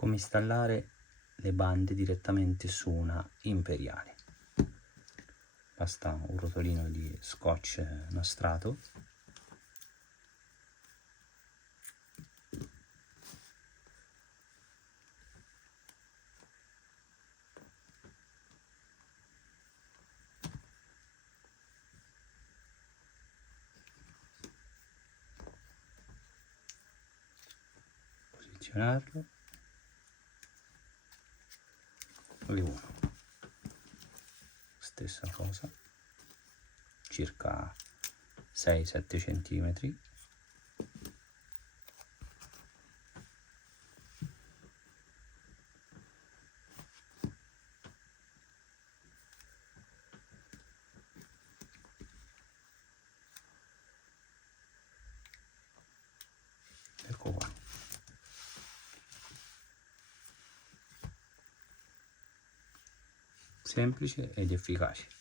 come installare le bande direttamente su una imperiale. Basta un rotolino di scotch nastrato, posizionarlo e uno, stessa cosa, circa 6-7 centimetri, ecco qua. Semplice ed efficace.